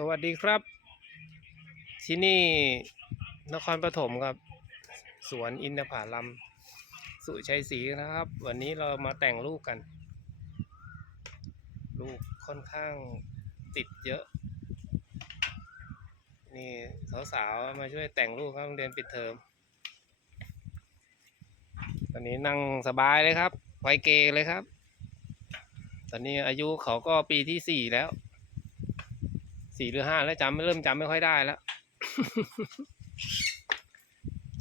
สวัสดีครับ ที่นี่นครปฐมครับ สวนอินทผาลัมสุชัยศรีนะครับ วันนี้เรามาแต่งลูกกัน ลูกค่อนข้างติดเยอะ นี่สาวๆมาช่วยแต่งลูกครับเรียนปิดเทอมตอนนี้นั่งสบายเลยครับไวเกเลยครับ ตอนนี้อายุเขาก็ปีที่สี่แล้ว สี่หรือห้าแล้วจำไม่เริ่มจำไม่ค่อยได้แล้ว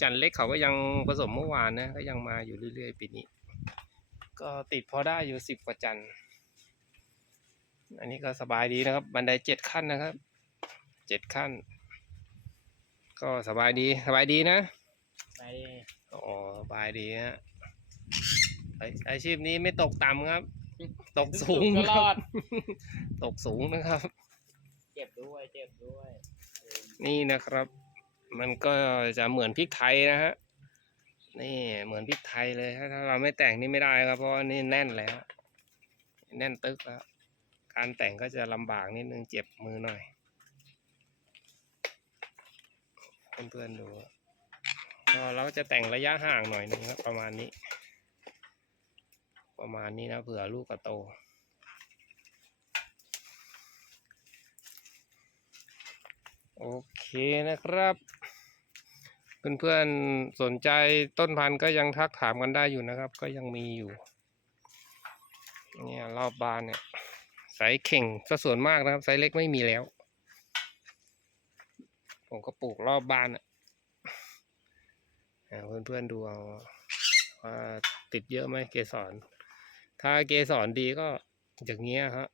จันเล็กเขาก็ยังผสมเมื่อวานนะ ก็ยังมาอยู่เรื่อยๆปีนี้ ก็ติดพอได้อยู่สิบกว่าจันอันนี้ก็สบายดีนะครับ บันไดเจ็ดขั้นนะครับเจ็ดขั้น ก็สบายดีสบายดีนะไปอ๋อสบายดีฮะอาอาชีพนี้ไม่ตกต่ำครับ ตกสูงก็รอด ตกสูงนะครับ เจ็บด้วย เจ็บด้วย นี่นะครับ มันก็จะเหมือนพริกไทยนะฮะ นี่เหมือนพริกไทยเลยถ้าเราไม่แต่งนี่ไม่ได้ครับ เพราะนี่แน่นแล้ว แน่นตึกแล้ว การแต่งก็จะลำบากนิดนึง เจ็บมือหน่อย เพื่อนๆดูเราก็จะแต่งระยะห่างหน่อยนึงครับประมาณนี้ ประมาณนี้นะเผื่อลูกกระโต โอเคนะครับ เพื่อนๆสนใจต้นพันธุ์ก็ยังทักถามกันได้อยู่นะครับ ก็ยังมีอยู่ เนี่ยรอบบานเนี่ยไซส์เข่งก็ส่วนมากนะครับไซส์เล็กไม่มีแล้ว ผมก็ปลูกรอบบ้านอะอ่าเพื่อนๆดูเอาว่าติดเยอะไหมเกสรถ้าเกสรดีก็อย่างเงี้ยฮะ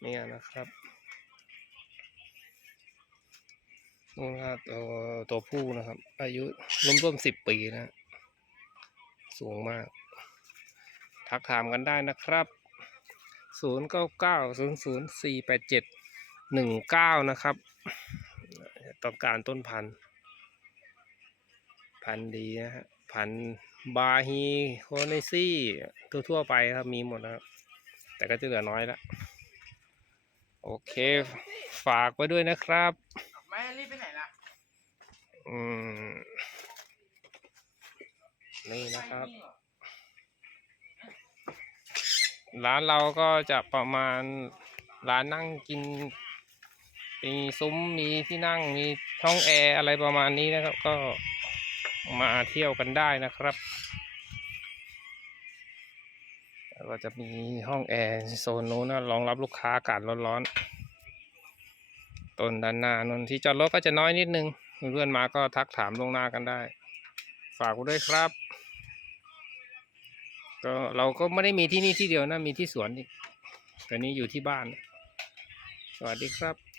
เนี่ยนะครับ นู่นครับตัวตัวผู้นะครับ อายุร่วมร่วมสิบปีนะสูงมาก ทักถามกันได้นะครับศูนย์เก้าเก้าศูนย์ศูนย์สี่แปดเจ็ดหนึ่งเก้านะครับ ต้องการต้นพันธุ์ พันธุ์ดีนะฮะพันธุ์บาฮีโคเนซี่ทั่วๆไปครับมีหมดนะครับ แต่ก็จะเหลือน้อยละโอเค ฝากไว้ด้วยนะครับ รีบไปไหนล่ะอืมนี่นะครับไปเหอร้านเราก็จะประมาณร้านนั่งกิน มีซุ้มมีที่นั่งมีห้องแอร์อะไรประมาณนี้นะครับ ก็มาเที่ยวกันได้นะครับแล้วก็จะมีห้องแอร์โซนนู้นนะรองรับลูกค้าอากาศร้อนๆ ต้นด้านหน้านนที่จอดรถก็จะน้อยนิดนึง เพื่อนมาก็ทักถามลงหน้ากันได้ ฝากด้วยครับ ก็เราก็ไม่ได้มีที่นี่ที่เดียวนะ มีที่สวนนี่แต่นี้อยู่ที่บ้าน สวัสดีครับ